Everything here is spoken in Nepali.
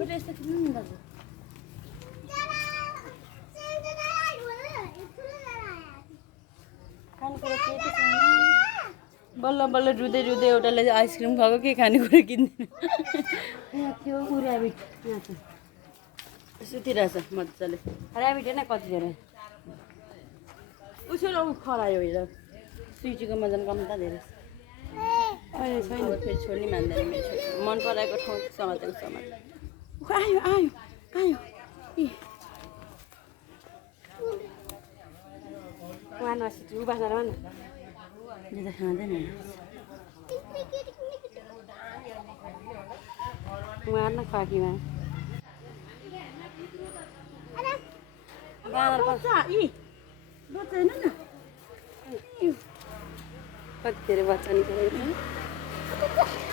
बरु यस्तो किन्नु नि दाजु खानेकुरा केही त छैन बल्ल बल्ल रुँदै रुँदै एउटाले आइसक्रिम खाएको के खानेकुरा किन्दैन यहाँ थियो ऊ ऱ्याबिट यहाँ छ सुतिरहेछ मजाले ऱ्याबिट होइन कति धेरै उसो ऊ खरायो हेर स्विटीको मजान कम्ता धेरै अहिले छैन अब फेरि छोड्नै मान्दैन मेरो छोरी मन पराएको ठाउँ समातेको समात आयो आयो आयो उहाँ नसिटी ऊ बाँच्न भन यो त खाँदैन उहाँ न खकीमा बाँदर बच्चा होइन न कति धेरै बच्चा निकालेको